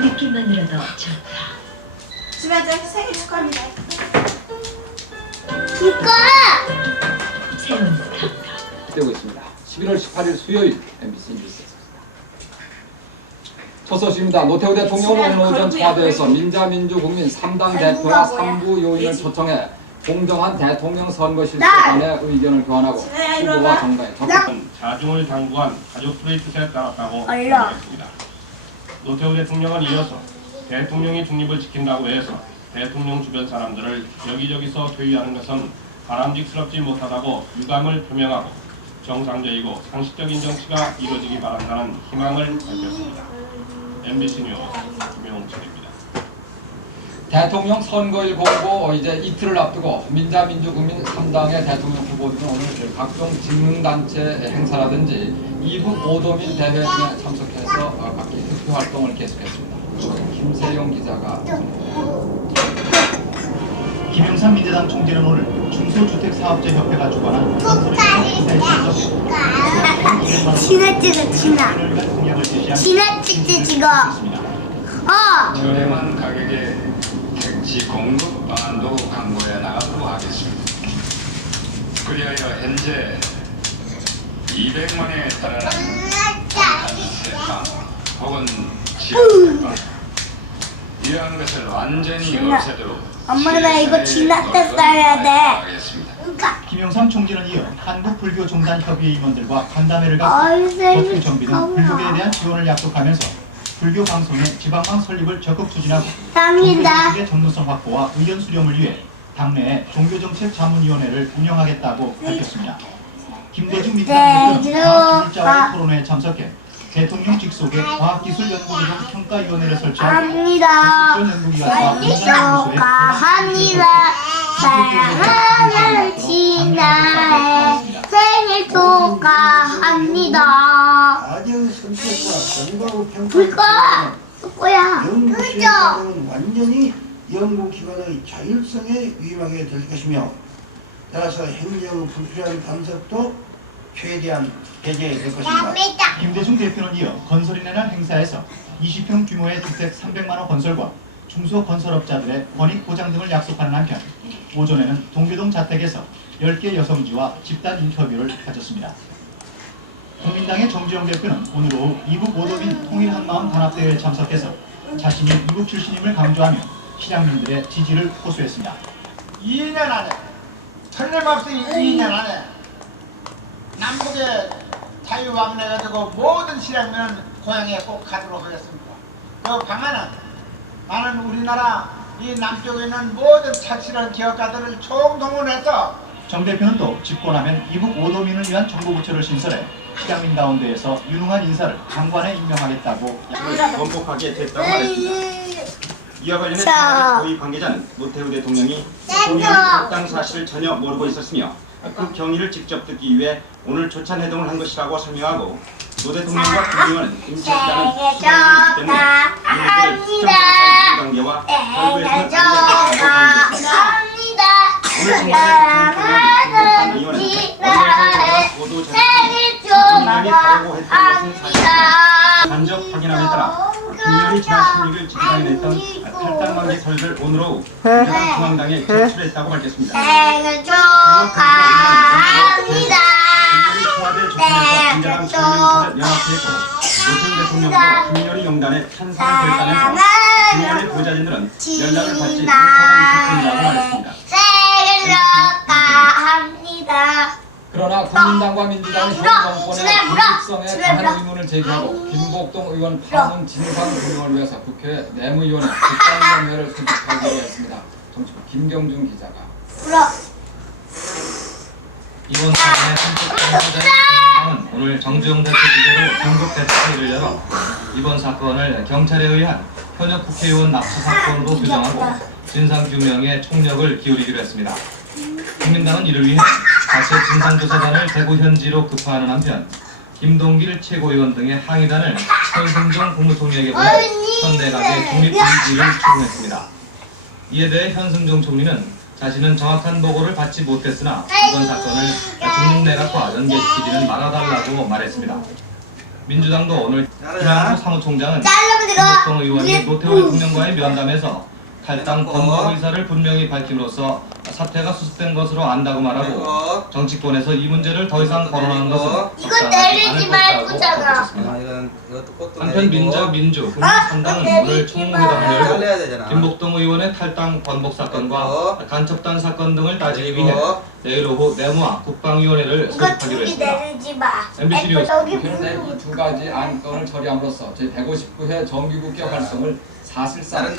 느낌만으로도 좋다. 주변자 생일 축하합니다. 이거! 새로운 감각. 되고 있습니다. 11월 18일 수요일 MBC 뉴스였습니다. 첫 소식입니다. 노태우 대통령은 오늘 오전 청와대에서 민자민주국민 3당 대표와 3부 요인을 초청해 공정한 대통령 선거 실시에 관해 의견을 교환하고 후보와 정당에 적극 자중을 당부한 가족들의 뜻에 따랐다고 설명했습니다. 노태우 대통령은 이어서 대통령이 중립을 지킨다고 해서 대통령 주변 사람들을 여기저기서 퇴위하는 것은 바람직스럽지 못하다고 유감을 표명하고 정상적이고 상식적인 정치가 이루어지기 바란다는 희망을 밝혔습니다. MBC 뉴스 김용철입니다. 대통령 선거일 공고 이제 이틀을 앞두고 민자민주국민 3당의 대통령 후보들은 오늘 각종 직능단체 행사라든지 이북 오도민 대회 등에 참석해서 각기 투표 활동을 계속했습니다. 김세용 기자가 김영삼 민주당 총재는 오늘 중소주택사업자협회가 주관한 지나치게 지나. 지나치게 지금. 저렴한 가격의 택지 공급 방안도 강구해 나가도록 하겠습니다. 그리하여 현재 200만에 달하는 세상 혹은 지역세방 이러한 것을 완전히 없애도록 엄마 나 이거 지났다 써야 돼. 김영삼 총재는 이어 한국불교종단협의회 임원들과 간담회를 갖고 법규 정비 등 불교계에 대한 지원을 약속하면서 불교 방송의 지방망 설립을 적극 추진하고 종교정책의 전문성 확보와 의견 수렴을 위해 당내에 종교정책 자문위원회를 운영하겠다고 밝혔습니다. 김대중 민주당 대표는 과학기술자와의 토론회에 참석해 대통령 직속의 과학기술연구조정 평가위원회를 설치하고 연구기관과 축하합니다. 사랑하는 진아의 생일 축하합니다. 가정 선택과 건강 평가 불꺼! 불꺼야! 연구수행은 완전히 연구기관의 자율성에 위임하게 될 것이며 따라서 행정 불필요한 간섭도 최대한 배제될 것입니다. 김대중 대표는 이어 건설인의 날 행사에서 20평 규모의 주택 300만원 건설과 중소건설업자들의 권익 보장 등을 약속하는 한편 오전에는 동교동 자택에서 10개 여성지와 집단 인터뷰를 가졌습니다. 국민당의 정주영 대표는 오늘 오후 이북 오도민 통일한마음 단합대회에 참석해서 자신이 이북 출신임을 강조하며 실향민들의 지지를 호소했습니다. 2년 안에 틀림없이 2년 안에 남북의 자유왕래가지고 모든 실향민은 고향에 꼭 가도록 하겠습니다. 그 방안은 나는 우리나라 이 남쪽에 있는 모든 착실한 기업가들을 총동원해서 정 대표는 또 집권하면 이북 오도민을 위한 정부 부처를 신설해 실향민 가운데에서 유능한 인사를 장관에 임명하겠다고 번복하게 됐다고 말했습니다. 이와 관련해 청와대 고위 관계자는 노태우 대통령이 본인의 합당 사실을 전혀 모르고 있었으며 그 경위를 직접 듣기 위해 오늘 조찬 회동을 한 것이라고 설명하고 노 대통령과 김정은은 임차했다는 시간이기 때문에 이들의 특정사회 관계와 결부에서는 안 축하합니다. 오늘 청와대 김동관 의원은 언론사에서 보도 자료에 김의원이 다르고 했던 것은 사실입니다. 간접 확인함에 따라 김의원이 지난 16일 집단에 냈던 탈당만기 설을 오늘 오후 민주당 중앙당에 제출했다고 밝혔습니다. 생일 축하합니다. 청와대 조선에서 민주당 총리를 연합회했고 노태우 대통령과 김의원이 용단에 찬성을 결단해서 김의원의 보좌진들은 연락을 받지 못하고 있었다고 말했습니다. 생일 축하합니다. 그러나 국민당과 민주당은 현 정권의 중립성에 강한 의문을 제기하고 김복동 의원 파문 진상 규명을 위해서 국회 내무위원회 국방위원회를 소집하기로 했습니다. 정치부 김경준 기자가 이번 사안의 선택 당사자인 국민당은 오늘 정주영 대표 주재로 긴급 대책회의를 열어 이번 사건을 경찰에 의한 현역 국회의원 납치 사건으로 규정하고 진상규명에 총력을 기울이기로 했습니다. 국민당은 이를 위해 자체 진상조사단을 대구 현지로 급파하는 한편 김동길 최고위원 등의 항의단을 현승종 국무총리에게 보내 현 내각의 중립 의지를 추궁했습니다. 이에 대해 현승종 총리는 자신은 정확한 보고를 받지 못했으나 이번 사건을 중립 내각과 연계시키지는 말아달라고 말했습니다. 민주당도 오늘 김한수 사무총장은 김복동 의원이 노태우 대통령과의 면담에서 탈당 번복 의사를 분명히 밝힘으로써 사태가 수습된 것으로 안다고 말하고 정치권에서 이 문제를 더 이상 거론하는 것은 적당하지 않을 것이라고 덧붙였습니다. 한편 민주 국민 3당은 오늘 청문회담을 열고 김복동 의원의 탈당 번복 사건과 간첩단 사건 등을 따지기 위해 내일 오후 내무와 국방위원회를 소집하기로 했습니다. MBC 뉴스. 국회는 이 두 가지 안건을 처리함으로써 제159회 정기국회 활성을 사실상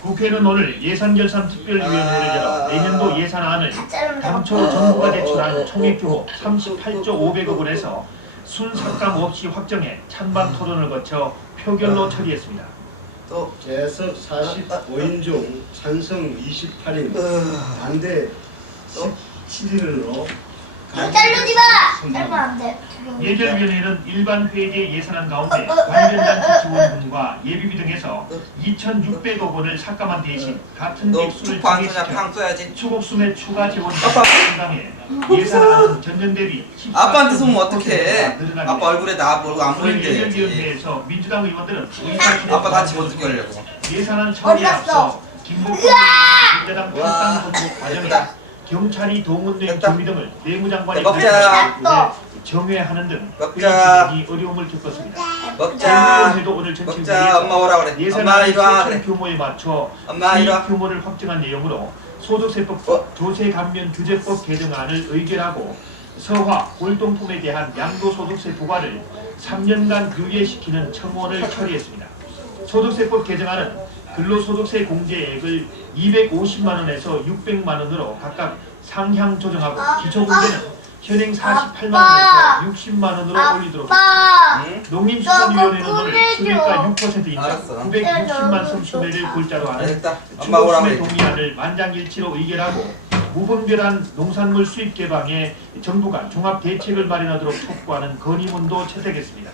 국회는 오늘 예산결산특별위원회를 열어 내년도 예산안을 당초 정부가 제출한 총액규모 38조 500억 원에서 순삭감 없이 확정해 찬반 토론을 거쳐 표결로 처리했습니다. 재석 45인 중 찬성 28인, 반대 17인으로 예결위원회는 일반 회계 예산안 가운데 관련단체 지원금과 예비비 등에서 2,600억 원을 삭감한 대신 같은 액수를 증액시켜 추곡수매 추가 지원을 상당해 예산안은 전년 대비 아빠한테 쏘면 어떡해? 아빠 얼굴에 나 보고 안 보이는데. 예결위원회에서 민주당 의원들은 아빠 같이 어떻게 하려고? 예산안 처리에 앞서 김복동 민주당 탈당 번복 과정에 경찰이 동원된 경위 등을 내무장관이 정회하는 등 회의 어려움을 겪었습니다. 정의위원회도 오늘 전체회의에서 예산안의 최종 규모에 맞춰 수익 규모를 확정한 내용으로 소득세법, 조세감면규제법 개정안을 의결하고 서화, 골동품에 대한 양도소득세 부과를 3년간 유예시키는 청원을 처리했습니다. 소득세법 개정안은 근로소득세 공제액을 250만 원에서 600만 원으로 각각 상향 조정하고 기초공제는 현행 48만 원에서 60만 원으로 올리도록 했습니다. 농림수산위원회는 오늘 수매가 6% 인상 960만 섬수매를 골자로 하는 추곡수매 동의안을 만장일치로 의결하고 무분별한 농산물 수입 개방에 정부가 종합대책을 마련하도록 촉구하는 건의문도 채택했습니다.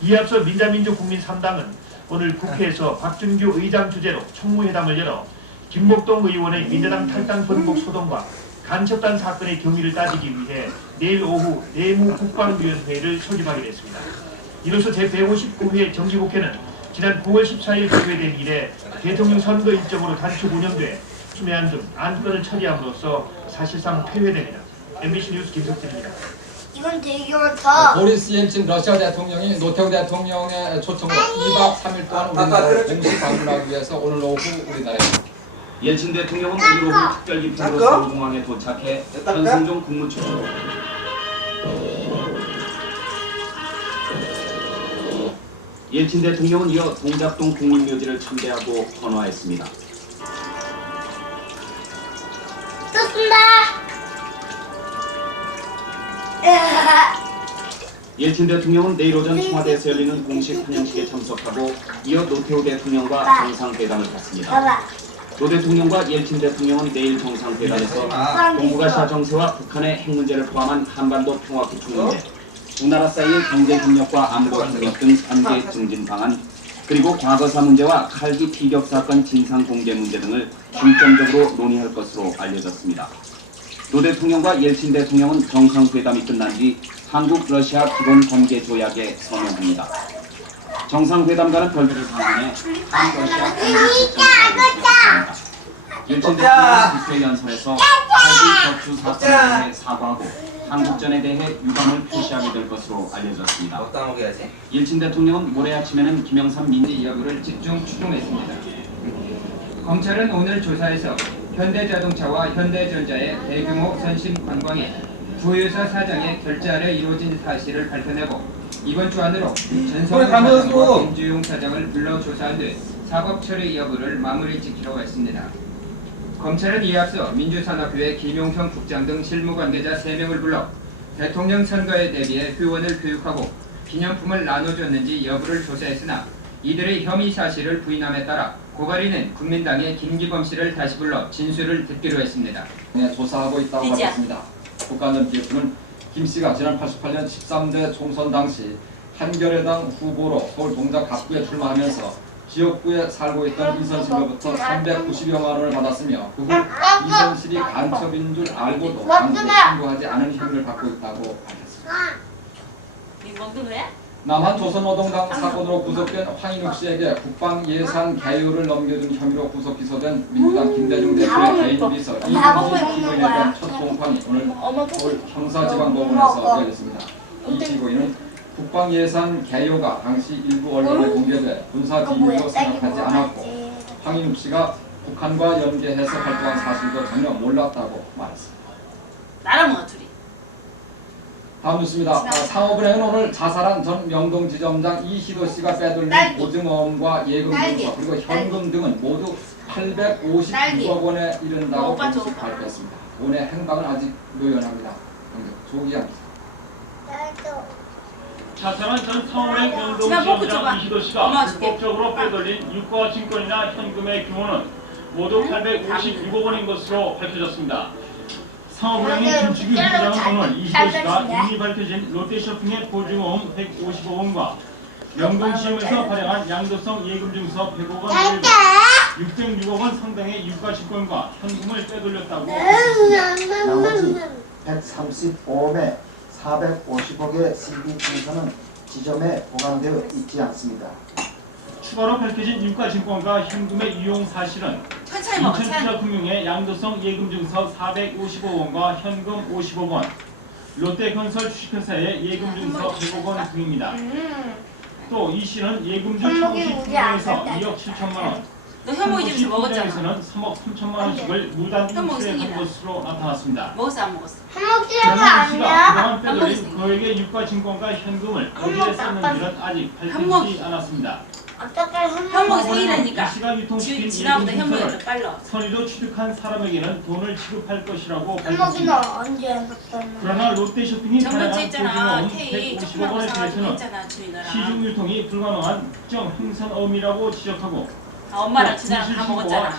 이에 앞서 민자민주 국민 3당은 오늘 국회에서 박준규 의장 주재로 총무회담을 열어 김복동 의원의 민주당 탈당 번복 소동과 간첩단 사건의 경위를 따지기 위해 내일 오후 내무국방위원회를 소집하기로 했습니다. 이로써 제159회 정기국회는 지난 9월 14일 개회된 이래 대통령 선거 일정으로 단축 운영돼 수매안 등 안건을 처리함으로써 사실상 폐회됩니다. MBC 뉴스 김석진입니다. 이건 되게 많다. 보리스 옐친 러시아 대통령이 노태우 대통령의 초청으로 2박 3일 동안 우리나라를 공식 방문하기 위해서 오늘 오후 우리나라에 옐친 대통령은 오늘 오후 특별 기표로 서울공항에 도착해 현승종 국무총리로 옐친 대통령은 이어 동작동 국민묘지를 참배하고 헌화했습니다. 옐친 대통령은 내일 오전 청와대에서 열리는 공식 환영식에 참석하고 이어 노태우 대통령과 정상회담을 갖습니다. 노 대통령과 옐친 대통령은 내일 정상회담에서 동북아시아 정세와 북한의 핵 문제를 포함한 한반도 평화 구축 문제, 두 나라 사이의 경제 협력과 안보 협력 등 3개 증진 방안, 그리고 과거사 문제와 칼기 피격 사건 진상 공개 문제 등을 중점적으로 논의할 것으로 알려졌습니다. 노 대통령과 옐친 대통령은 정상회담이 끝난 뒤 한국 러시아 기본관계 조약에 서명합니다. 정상회담과는 별개를 방문해 한러시아 관계실장을 옐친 대통령은 국회 연설에서 칼기 격추 사건에 대해 사과하고 한국전에 대해 유감을 표시하게 될 것으로 알려졌습니다. 옐친 대통령은 모레 아침에는 김영삼 민지 여부를 집중 추궁했습니다. 검찰은 오늘 조사에서 현대자동차와 현대전자의 대규모 선심 관광에 구회사 사장의 결제 아래 이루어진 사실을 밝혀내고 이번 주 안으로 전성훈 사장과 김주용 사장을 불러 조사한 뒤 사법 처리 여부를 마무리 짓기로 했습니다. 검찰은 이에 앞서 민주산업회의 김용성 국장 등 실무 관계자 3명을 불러 대통령 선거에 대비해 회원을 교육하고 기념품을 나눠줬는지 여부를 조사했으나 이들의 혐의 사실을 부인함에 따라 고발인은 국민당의 김기범 씨를 다시 불러 진술을 듣기로 했습니다. 네, 조사하고 있다고 밝혔습니다. 국가안전기획부는 김 씨가 지난 88년 13대 총선 당시 한겨레당 후보로 서울 동작 갑구에 출마하면서 지역구에 살고 있던 이선실로부터 390여만 원을 받았으며 그 후 이선실이 간첩인 줄 알고도 당시에 신고하지 않은 혐의를 받고 있다고 밝혔습니다. 남한 조선노동당 사건으로 구속된 황인욱 씨에게 국방 예산 개요를 넘겨준 혐의로 구속 기소된 민주당 김대중 대표의 개인 비서 이준희 피고인에 대한 첫 공판이 오늘 서울 형사지방법원에서 열렸습니다. 이 피고인은 국방 예산 개요가 당시 일부 언론에 공개돼 군사 비밀로 생각하지 않았고 황인욱 씨가 북한과 연계해서 활동한 사실도 전혀 몰랐다고 말했습니다. 나랑 뭐 둘이. 다음 뉴스입니다. 상업은행은 오늘 자살한 전 명동지점장 이희도 씨가 빼돌린 보증어음과 예금증서 그리고 현금 등은 모두 856억 원에 이른다고 공식 발표했습니다. 돈의 행방은 아직 노연합니다. 조기합니다. 자살한 전 상업은행 명동지점장 이희도 씨가 불법적으로 빼돌린 유가 증권이나 현금의 규모는 모두 856억 원인 것으로 밝혀졌습니다. 상업은행의 김치규 부장은 오늘 이희도 씨가 이미 밝혀진 롯데쇼핑의 보증어음 155억 원과 명동시험에서 발행한 양도성 예금증서 100억 원 외에도 606억 원 상당의 유가증권과 현금을 빼돌렸다고 밝혔습니다. 나머지 135억에 450억의 CD증서는 지점에 보관되어 있지 않습니다. 추가로 밝혀진 유가증권과 현금의 유용 사실은 인천투자금융의 양도성 예금증서 455억 원과 현금 50억 원, 롯데건설 주식회사의 예금증서 100억 원 등입니다. 또 이 씨는 예금주 청구시 통장에서 2억 7천만 원, 청구시 통장에서는 3억 3천만 원씩을 무단 인출한 것으로 나타났습니다. 먹었어 안 먹었어? 그러나 이 씨가 그동안 빼돌린 거액의 유가증권과 현금을 어디에 썼는지는 아직 밝히지 않았습니다. 현목이 생일이니까 이 씨가 유통시킨 지나보다 현목이 더 예금증서를 빨라. 선의로 취득한 사람에게는 돈을 지급할 것이라고 현목이는 밝혔습니다. 언제 했었나? 그러나 롯데쇼핑이 전번째 발행한 있잖아. 보증어음 K 150억 조그만 거 원에 사가지고 대해서는 했잖아 주인이랑. 시중 유통이 불가능한 특정 행선어음이라고 지적하고 엄마랑 지나랑 다 먹었잖아.